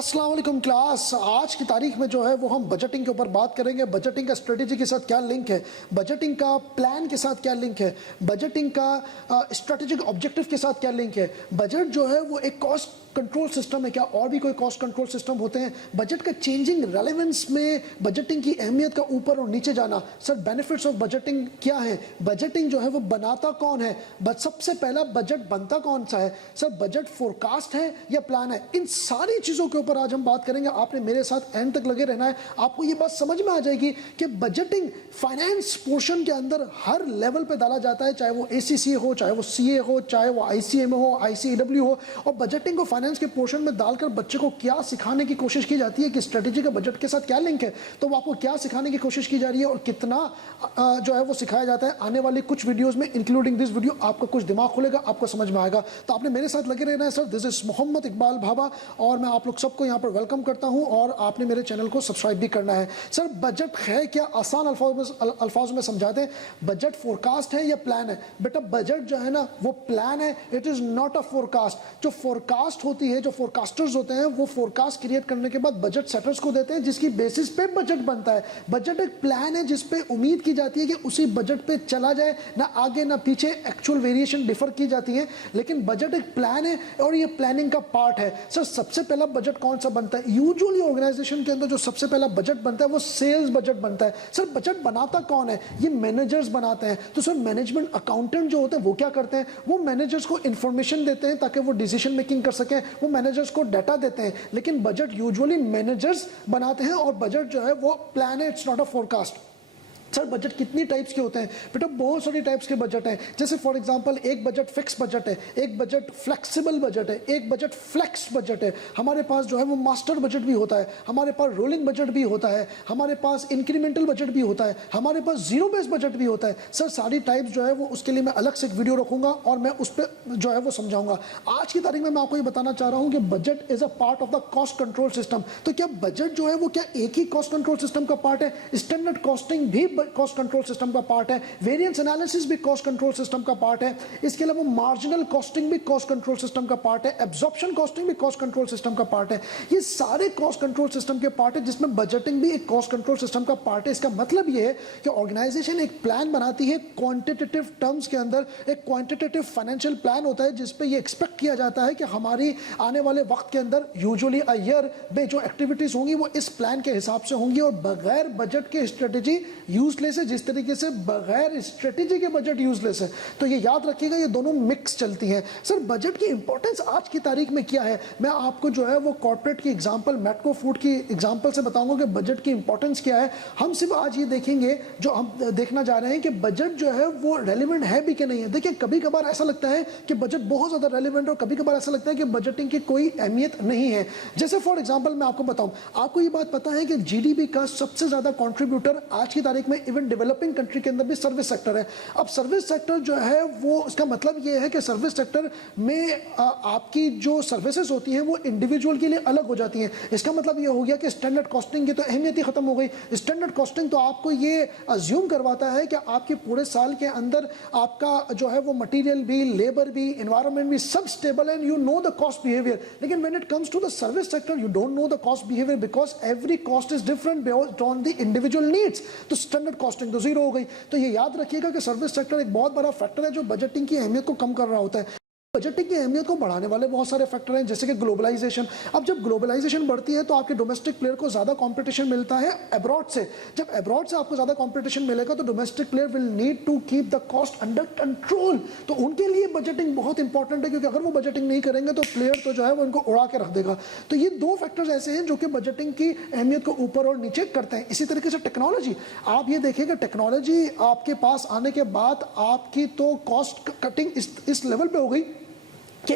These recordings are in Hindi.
अस्सलाम वालेकुम क्लास। आज की तारीख में जो है वो हम बजटिंग के ऊपर बात करेंगे। बजटिंग का स्ट्रेटेजी के साथ क्या लिंक है, बजटिंग का प्लान के साथ क्या लिंक है, बजटिंग का स्ट्रेटेजिक ऑब्जेक्टिव के साथ क्या लिंक है। बजट जो है वो एक कॉस्ट कंट्रोल सिस्टम है क्या, और भी कोई कॉस्ट कंट्रोल सिस्टम होते हैं। बजट का चेंजिंग रेलेवेंस में बजटिंग की अहमियत का ऊपर और नीचे जाना। सर बेनिफिट्स ऑफ बजटिंग क्या है, बजटिंग जो है वो बनाता कौन है, सबसे पहला बजट बनता कौन सा है, सर बजट फोरकास्ट है या प्लान है। इन सारी चीजों के ऊपर आज हम बात करेंगे। आपने मेरे साथ एंड तक लगे रहना है। आपको ये बात समझ में आ जाएगी कि बजटिंग फाइनेंस पोर्शन के अंदर हर लेवल पे डाला जाता है, चाहे वो एसीसी हो, चाहे वो सीए हो, चाहे वो आईसीएम हो, आईसीडब्ल्यू हो। और बजटिंग को फाइनेंस के पोर्शन में डालकर बच्चे को क्या सिखाने की कोशिश की जाती है कि स्ट्रेटेजी का बजट के साथ क्या लिंक है, तो वो आपको क्या सिखाने की कोशिश की जा रही है और कितना जो है वो सिखाया जाता है। आने वाली कुछ वीडियोस में इंक्लूडिंग दिस वीडियो आपका कुछ दिमाग खुलेगा, आपको समझ में आएगा। तो आपने मेरे साथ लगे रहना है। Sir this is Mohammad Iqbal Bhabha और मैं आप लोग सबको यहाँ पर वेलकम करता हूँ और आपने मेरे चैनल को सब्सक्राइब भी करना है। सर बजट है क्या, आसान अल्फाज में समझा दें। बजट फोरकास्ट है या प्लान है? बेटा बजट जो है ना वो प्लान है, it is not a forecast. जो फोरकास्ट होती है, जो फोरकास्टर्स होते हैं वो फोरकास्ट क्रिएट करने के बाद बजट सेटर्स को देते हैं जिसकी बेसिस पे बजट बनता है। बजट एक प्लान है जिसपे उम्मीद की जाती है कि उसी बजट पे चला जाए, ना आगे ना पीछे, एक्चुअल वेरिएशन डिफर की जाती है, लेकिन बजट एक प्लान है और ये प्लानिंग का पार्ट है। सर सबसे पहला बजट कौन सा बनता है? यूजुअली ऑर्गेनाइजेशन के अंदर जो सबसे पहला बजट बनता है वो सेल्स बजट बनता है। सर बजट बनाता कौन है? ये मैनेजर्स बनाते हैं। तो सर मैनेजमेंट अकाउंटेंट जो होते हैं वो क्या करते हैं, वो मैनेजर्स को इंफॉर्मेशन देते हैं ताकि वो डिसीजन मेकिंग कर सकें, वो मैनेजर्स को डाटा देते हैं। लेकिन बजट यूजुअली मैनेजर्स बनाते हैं और बजट जो है वो प्लान है, it's not a forecast. Sir budget कितनी टाइप्स के होते हैं? बेटा बहुत सारी टाइप्स के बजट हैं। जैसे फॉर एग्जांपल एक बजट फिक्स बजट है, एक बजट फ्लेक्सिबल बजट है, एक बजट फ्लेक्स बजट है। हमारे पास जो है वो मास्टर बजट भी होता है, हमारे पास रोलिंग बजट भी होता है, हमारे पास इंक्रीमेंटल बजट भी होता है, हमारे पास जीरो बेस बजट भी होता है। सर सारी टाइप्स जो है वो उसके लिए मैं अलग से एक वीडियो रखूंगा और मैं उस पर जो है वो समझाऊंगा। आज की तारीख में मैं आपको ये बताना चाह रहा हूँ कि budget is a part of the cost control system. तो क्या बजट जो है वो क्या एक ही कॉस्ट कंट्रोल सिस्टम का पार्ट है? स्टैंडर्ड कॉस्टिंग भी कॉस्ट कंट्रोल सिस्टम का पार्ट है, वेरिएंस एनालिसिस भी कॉस्ट कंट्रोल सिस्टम का पार्ट है, इसके अलावा मार्जिनल कॉस्टिंग भी कॉस्ट कंट्रोल सिस्टम का पार्ट है, एब्जॉर्प्शन कॉस्टिंग भी कॉस्ट कंट्रोल सिस्टम का पार्ट है। ये सारे कॉस्ट कंट्रोल सिस्टम के पार्ट है जिसमें बजटिंग भी एक कॉस्ट कंट्रोल सिस्टम का पार्ट है। इसका मतलब ये है कि ऑर्गेनाइजेशन एक प्लान बनाती है क्वांटिटेटिव टर्म्स के अंदर, एक क्वांटिटेटिव फाइनेंशियल प्लान होता है जिसपे ये एक्सपेक्ट किया जाता है कि हमारी आने वाले वक्त के अंदर यूजुअली अ ईयर में जो एक्टिविटीज होंगी वो इस प्लान के हिसाब से होंगी और बगैर बजट के स्ट्रेटेजी यूजलेस है, जिस तरीके से बगैर स्ट्रेटेजी के बजट यूजलेस है। तो ये याद रखिएगा, ये दोनों मिक्स चलती हैं। सर बजट की इंपॉर्टेंस आज की तारीख में क्या है? मैं आपको जो है वो कॉर्पोरेट की एग्जांपल, मैटको फूड की एग्जांपल से बताऊंगा कि बजट की इंपॉर्टेंस क्या है। हम सिर्फ आज ये देखेंगे, जो हम देखना जा रहे हैं कि बजट जो है वो रेलिवेंट है भी कि नहीं है। देखिए कभी कभार ऐसा लगता है कि बजट बहुत ज्यादा रेलिवेंट है और कभी कभार ऐसा लगता है कि बजटिंग की कोई अहमियत नहीं है। जैसे फॉर एग्जाम्पल मैं आपको बताऊं, आपको ये बात पता है कि जीडीपी का सबसे ज्यादा कॉन्ट्रीब्यूटर आज की तारीख में इवन डेवलपिंग कंट्री के अंदर भी सर्विस सेक्टर है। अब सर्विस सेक्टर जो है वो, इसका मतलब ये है कि सर्विस सेक्टर में आपकी जो सर्विसेज होती हैं वो इंडिविजुअल के लिए अलग हो जाती हैं। इसका मतलब ये हो गया कि स्टैंडर्ड कॉस्टिंग की तो अहमियत ही खत्म हो गई। स्टैंडर्ड कॉस्टिंग तो आपको ये अज्यूम करवाता है कि आपके पूरे साल के अंदर आपका जो है वो मटेरियल भी, लेबर भी, एनवायरनमेंट भी सब स्टेबल है, you know the cost behaviour. लेकिन when it comes to the service sector you don't know the cost behaviour because every cost is different based on the individual needs. तो स्टैंडर्ड कॉस्टिंग तो जीरो हो गई। तो ये याद रखिएगा कि सर्विस सेक्टर एक बहुत बड़ा फैक्टर है जो बजटिंग की अहमियत को कम कर रहा होता है। बजटिंग की अहमियत को बढ़ाने वाले बहुत सारे फैक्टर हैं, जैसे कि ग्लोबलाइजेशन। अब जब ग्लोबलाइजेशन बढ़ती है तो आपके डोमेस्टिक प्लेयर को ज्यादा कंपटीशन मिलता है अब्रॉड से। जब अब्रॉड से आपको ज्यादा कंपटीशन मिलेगा तो domestic player will need to keep the cost under control. तो उनके लिए बजटिंग बहुत इंपॉर्टेंट है, क्योंकि अगर वो बजटिंग नहीं करेंगे तो प्लेयर तो जो है वो उनको उड़ा के रख देगा। तो ये दो फैक्टर्स ऐसे हैं जो कि बजटिंग की अहमियत को ऊपर और नीचे करते हैं। इसी तरीके से टेक्नोलॉजी, आप ये देखिएगा टेक्नोलॉजी आपके पास आने के बाद आपकी तो कॉस्ट कटिंग इस लेवल पे हो गई कि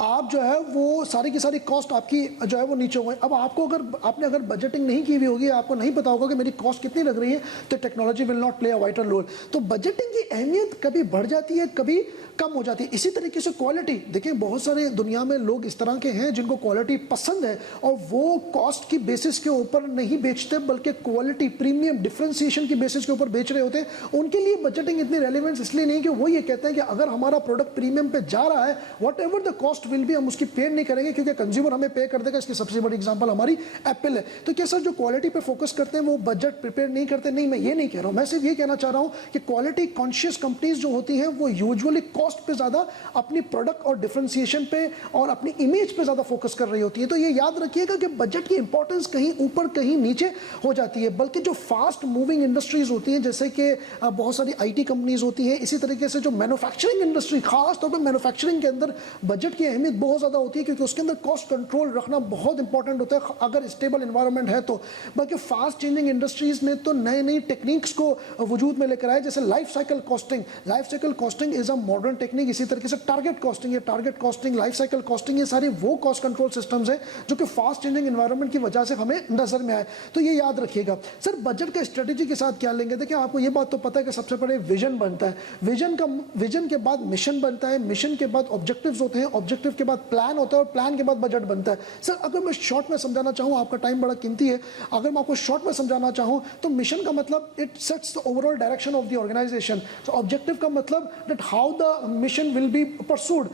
आप जो है वो सारी की सारी कॉस्ट आपकी जो है वो नीचे हुए। अब आपको आपने अगर बजटिंग नहीं की हुई होगी, आपको नहीं पता होगा कि मेरी कॉस्ट कितनी लग रही है, तो technology will not play a vital role. तो बजटिंग की अहमियत कभी बढ़ जाती है, कभी कम हो जाती है। इसी तरीके से क्वालिटी, देखिए बहुत सारे दुनिया में लोग इस तरह के हैं जिनको क्वालिटी पसंद है और वो कॉस्ट की बेसिस के ऊपर नहीं बेचते बल्कि क्वालिटी, प्रीमियम, डिफरेंशिएशन की बेसिस के ऊपर बेच रहे होते हैं। उनके लिए बजटिंग इतनी रेलिवेंस इसलिए नहीं कि वो ये कहते हैं कि अगर हमारा प्रोडक्ट प्रीमियम पे जा रहा है, what ever the cost will be, हम उसकी पे नहीं करेंगे क्योंकि कंज्यूमर हमें पे कर देगा। इसकी सबसे बड़ी एग्जांपल हमारी एप्पल है। तो क्या सर जो क्वालिटी पे फोकस करते हैं वो बजट प्रिपेयर नहीं करते? नहीं, मैं ये नहीं कह रहा हूं, मैं सिर्फ ये कहना चाह रहा हूं कि क्वालिटी कॉन्शियस कंपनीज जो होती हैं वो यूजुअली कॉस्ट पे ज्यादा, अपनी प्रोडक्ट और डिफरेंशिएशन पे और अपनी इमेज पे ज्यादा फोकस कर रही होती है। तो ये याद रखिएगा कि बजट की इंपॉर्टेंस कहीं ऊपर कहीं नीचे हो जाती है, बल्कि जो फास्ट मूविंग इंडस्ट्रीज होती हैं जैसे कि बहुत सारी आईटी कंपनीज होती हैं, इसी तरीके से जो मैन्युफैक्चरिंग इंडस्ट्री, खास तौर पे मैन्युफैक्चरिंग के अंदर बजट की अहमियत बहुत ज़्यादा होती है क्योंकि उसके अंदर कॉस्ट कंट्रोल रखना बहुत इंपॉर्टेंट होता है अगर स्टेबल एनवायरनमेंट है तो। बाकी फास्ट चेंजिंग इंडस्ट्रीज ने तो नई नई टेक्निक्स को वजूद में लेकर आए, जैसे life cycle costing. Life cycle costing is a modern technique. इसी तरीके से टारगेट कॉस्टिंग, ये target costing, life cycle costing, ये सारे वो कॉस्ट कंट्रोल सिस्टम्स हैं जो कि फास्ट चेंजिंग एनवायरनमेंट की वजह से हमें नजर में आए। तो ये याद रखिएगा। सर बजट का स्ट्रेटेजी के साथ क्या लेंगे? देखिए आपको ये बात तो पता है कि सबसे पहले विजन बनता है, विजन के बाद मिशन बनता है, मिशन के बाद ऑब्जेक्टिव्स होते हैं, ऑब्जेक्टिव के बाद प्लान होता है और प्लान के बाद बजट बनता है। सर अगर मैं शॉर्ट में समझाना चाहूँ, आपका टाइम बड़ा कीमती है, अगर मैं आपको शॉर्ट में समझाना चाहूँ तो मिशन का मतलब it sets the overall direction of the organisation. Objective का मतलब that how the mission will be pursued,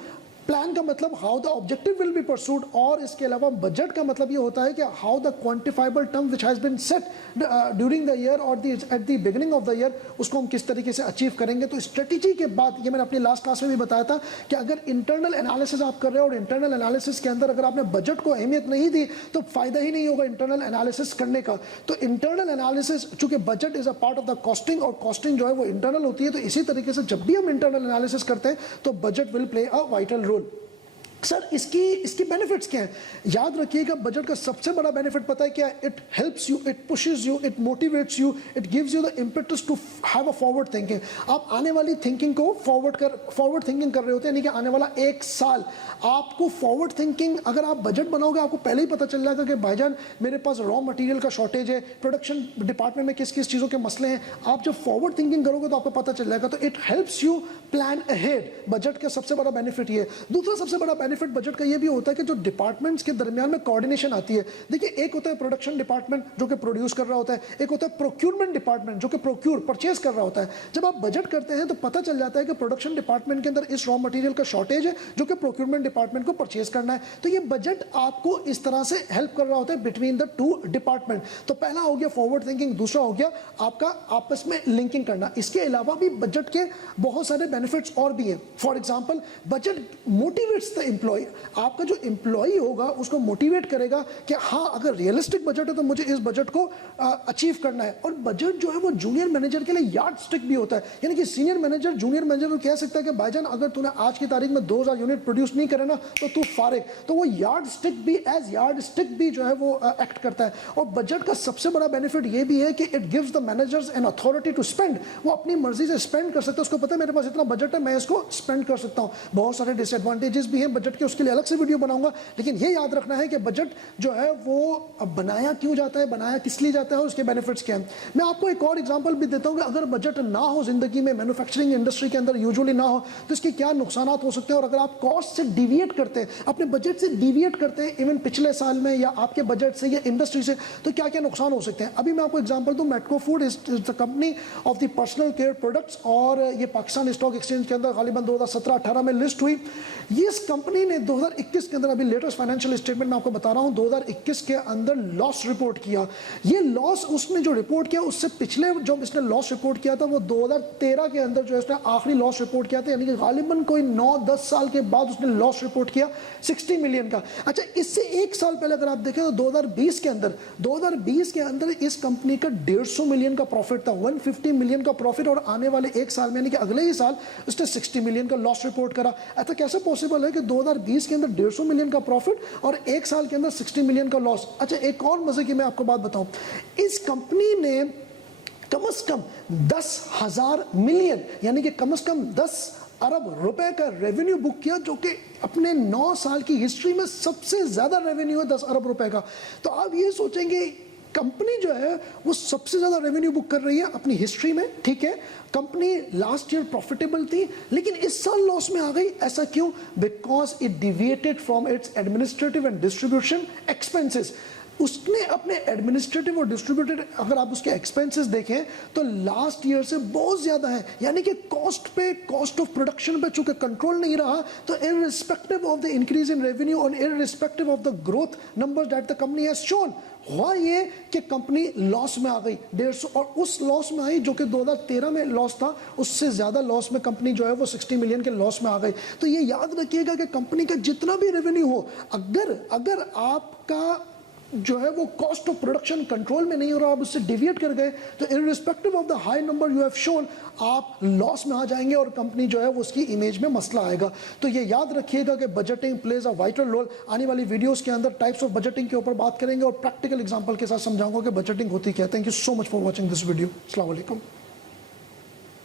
plan का मतलब how the objective will be pursued, और इसके अलावा बजट का मतलब ये होता है कि how the quantifiable term which has been set during the year और at the beginning of the year, उसको हम किस तरीके से अचीव करेंगे। तो स्ट्रेटेजी के बाद, ये मैंने अपनी लास्ट क्लास में भी बताया था कि अगर इंटरनल एनालिसिस आप कर रहे हो और इंटरनल एनालिसिस के अंदर अगर आपने बजट को अहमियत नहीं दी तो फायदा ही नहीं होगा इंटरनल एनालिसिस करने का। तो इंटरनल एनालिसिस, चूंकि budget is a part of the costing और कॉस्टिंग जो है वो इंटरनल होती है, तो इसी तरीके से जब भी हम इंटरनल एनालिसिस करते हैं तो budget will play a vital role. Sir इसकी बेनिफिट्स क्या है? याद रखिएगा बजट का सबसे बड़ा बेनिफिट पता है क्या है? It helps you, it pushes you, it motivates you, it gives you the impetus to have a forward thinking. आप आने वाली थिंकिंग को फॉरवर्ड थिंकिंग कर रहे होते हैं, यानी कि आने वाला एक साल आपको फॉरवर्ड थिंकिंग, अगर आप बजट बनाओगे आपको पहले ही पता चल जाएगा कि भाईजान मेरे पास रॉ मटेरियल का शॉर्टेज है, प्रोडक्शन डिपार्टमेंट में किस किस चीज़ों के मसले हैं। आप जब फॉरवर्ड थिंकिंग करोगे तो आपको पता चल जाएगा। तो it helps you plan ahead. Budget का सबसे बड़ा बेनिफिट ये। दूसरा सबसे बड़ा बेनिफिट बजट का ये भी होता है कि जो डिपार्टमेंट्स के दरमियान में कोऑर्डिनेशन आती है। देखिए एक होता है प्रोडक्शन डिपार्टमेंट जो कि प्रोड्यूस कर रहा होता है, एक होता है प्रोक्यूरमेंट डिपार्टमेंट जो कि परचेज कर रहा होता है। जब आप बजट करते हैं तो पता चल जाता है कि प्रोडक्शन डिपार्टमेंट के अंदर इस रॉ मटेरियल का शॉर्टेज है जो कि प्रोक्यूरमेंट डिपार्टमेंट को परचेज करना है। तो ये बजट आपको इस तरह से हेल्प कर रहा होता है बिटवीन द टू डिपार्टमेंट। तो पहला हो गया फॉरवर्ड थिंकिंग, दूसरा हो गया आपका आपस में लिंकिंग करना। इसके अलावा भी बजट के बहुत सारे बेनिफिट्स और भी हैं। For example budget motivates the employee. आपका जो एम्प्लॉय होगा उसको मोटिवेट करेगा कि हाँ अगर रियलिस्टिक बजट है तो मुझे इस बजट को अचीव करना है। और बजट जो है वो जूनियर मैनेजर के लिए यार्ड स्टिक भी होता है, यानी कि सीनियर मैनेजर जूनियर मैनेजर को कह सकता है कि भाईजान अगर तूने आज की तारीख में 2000 यूनिट प्रोड्यूस नहीं करे ना तो तू फारिग। तो वो यार्ड स्टिक भी एज यार्ड स्टिक भी जो है वो एक्ट करता है। और बजट का सबसे बड़ा बेनिफिट ये भी है कि it gives the managers an authority to spend. वो अपनी मर्जी से स्पेंड कर सकते हैं, उसको पता है मेरे पास इतना बजट है मैं इसको स्पेंड कर सकता हूँ। बहुत सारे डिसएडवांटेजेस भी हैं बजट के, उसके लिए अलग से वीडियो बनाऊंगा। लेकिन ये याद रखना है कि बजट जो है वो बनाया क्यों जाता है, बनाया किस लिए जाता है और उसके बेनिफिट्स क्या हैं। मैं आपको एक और एग्जांपल भी देता हूं कि अगर बजट ना हो जिंदगी में, मैन्युफैक्चरिंग इंडस्ट्री के अंदर यूजुअली ना हो तो इसके क्या नुकसान हो सकते हैं। और अगर आप कॉस्ट से डिविएट करते हैं, अपने बजट से डिविएट करते हैं इवन पिछले साल में या आपके बजट से या इंडस्ट्री से, तो क्या क्या नुकसान हो सकते हैं। अभी मैं आपको एग्जाम्पल दूं, Metco food is the company of the personal care products और ये पाकिस्तान स्टॉक एक्सचेंज के अंदर गालिबन 2017-18 में लिस्ट हुई। ये इस कंपनी ने 2021 के अंदर, अभी लेटेस्ट फाइनेंशियल स्टेटमेंट में आपको बता रहा हूं, 2021 के अंदर लॉस रिपोर्ट किया। ये लॉस उसने जो रिपोर्ट किया उससे पिछले जब इसने लॉस रिपोर्ट किया था वो 2013 के अंदर जो है इसने आखिरी लॉस रिपोर्ट किया था, यानी कि गालिबन कोई 9-10 साल के बाद उसने लॉस रिपोर्ट किया 60 मिलियन का। अच्छा, इससे एक साल पहले अगर आप देखें तो 2020 के अंदर इस कंपनी का 150 मिलियन का प्रॉफिट था, 150 मिलियन का प्रॉफिट। और आने वाले एक साल में यानी कि अगले ही साल उसने 60 मिलियन का लॉस रिपोर्ट करा। ऐसा कैसे पॉसिबल है कि 2020 के अंदर 150 मिलियन का प्रॉफिट और एक साल के अंदर 60 मिलियन का लॉस। अच्छा, एक और मजे की मैं आपको बात बताऊं, इस कंपनी ने कम से कम 10,000 मिलियन यानी कि कम से कम 10 अरब रुपए का रेवेन्यू बुक किया, जो कि अपने 9 साल की हिस्ट्री में सबसे ज्यादा रेवेन्यू है 10 अरब रुपए का। तो आप ये सोचेंगे कंपनी जो है वो सबसे ज्यादा रेवेन्यू बुक कर रही है अपनी हिस्ट्री में, ठीक है। कंपनी लास्ट ईयर प्रॉफिटेबल थी लेकिन इस साल लॉस में आ गई। ऐसा क्यों? Because it deviated from its administrative and distribution expenses. उसने अपने एडमिनिस्ट्रेटिव और डिस्ट्रीब्यूटेड, अगर आप उसके एक्सपेंसेस देखें तो लास्ट ईयर से बहुत ज्यादा है, यानी कि कॉस्ट ऑफ प्रोडक्शन पे चूंकि कंट्रोल नहीं रहा, तो irrespective of the increase in revenue और irrespective of the growth numbers that the company has shown, हुआ ये कि कंपनी लॉस में आ गई 150, और उस लॉस में आई जो कि 2013 में लॉस था, उससे ज्यादा लॉस में कंपनी जो है वो 60 मिलियन के लॉस में आ गई। तो ये याद रखिएगा कि कंपनी का जितना भी रेवेन्यू हो, अगर आपका जो है वो कॉस्ट ऑफ प्रोडक्शन कंट्रोल में नहीं हो रहा, आप उससे डिविएट कर गए, तो irrespective of the high number you have shown, आप लॉस में आ जाएंगे और कंपनी जो है वो उसकी इमेज में मसला आएगा। तो ये याद रखिएगा कि budgeting plays a vital role. आने वाली वीडियोस के अंदर टाइप्स ऑफ बजटिंग के ऊपर बात करेंगे और प्रैक्टिकल एग्जांपल के साथ समझाऊंगा कि बजटिंग होती क्या है। Thank you so much for watching this video. अस्सलाम वालेकुम।